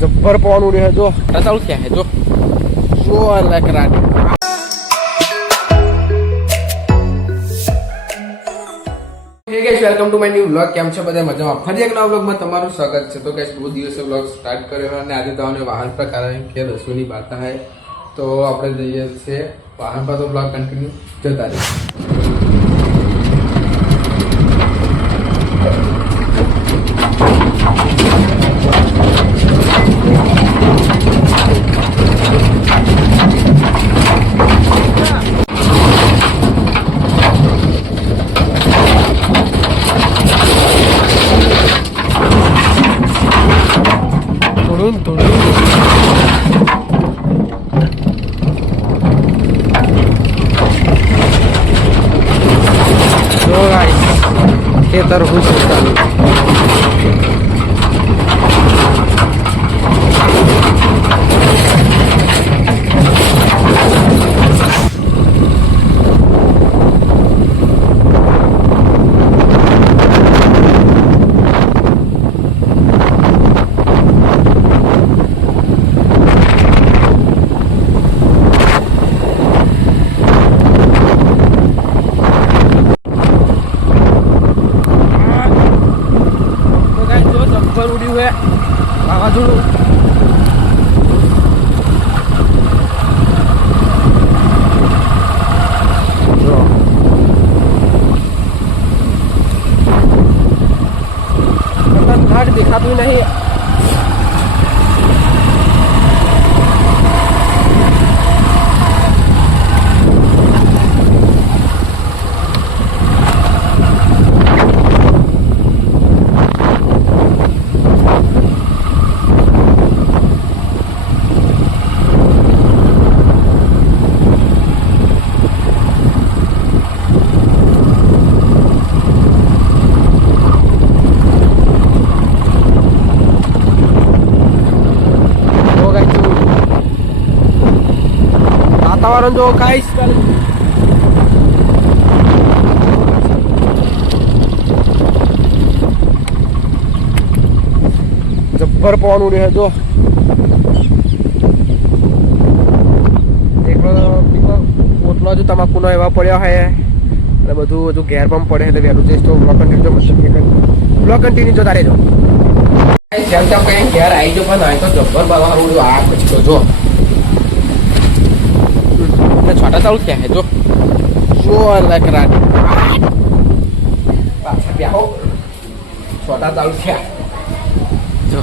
જબ્બર પવન ઉડે જો. ચાલુ થયા કે જો. જો લકરાટ welcome to my new vlog કેમ છો બધા? મજામાં? ફરી એક નવા વ્લોગમાં તમારું સ્વાગત છે. તો ગાઈસ બહુ દિવસે વ્લોગ સ્ટાર્ટ કર્યો અને આજે તમને વાહન પર કારણ કે રસોઈની બાતા હે. તો આપણે જઈએ છે વાહન પર તો વ્લોગ કન્ટિન્યુ જતા રહીએ. pronto, tornando. So guys, tentaram ressuscitar. gulahi. વાતાવરણ જો ગાઈસ જબ્બર પવન રહે, જો. ઓટલો જો તમાકુનો એવા પડ્યા હોય અને બધું હજુ ઘેર પણ પડે, એટલે વહેલું જઈશ તો બ્લોક કન્ટિન્યુ મતલબ બ્લોક કન્ટિન્યુ જોતા રહેજો. જેમ તેમ કઈ ઘેર આવી જો પણ, અહીં તો જબ્બર બાવા જો, આ પછી જો. ચાલુ થયા છે જો. જોર લકરાટ પાછા બ્યાહો છોટા ચાલુ થયા જો.